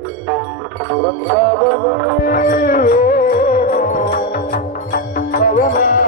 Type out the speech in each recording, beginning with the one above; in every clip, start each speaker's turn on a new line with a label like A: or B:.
A: Thank you.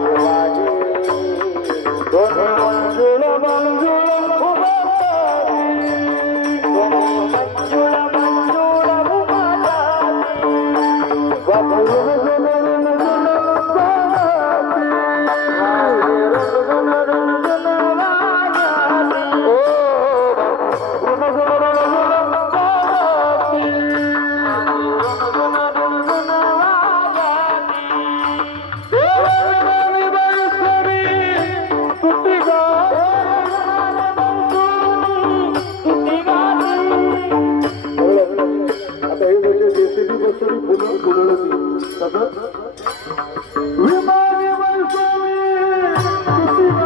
A: your life. सगळं? विमा विमल स्वामी.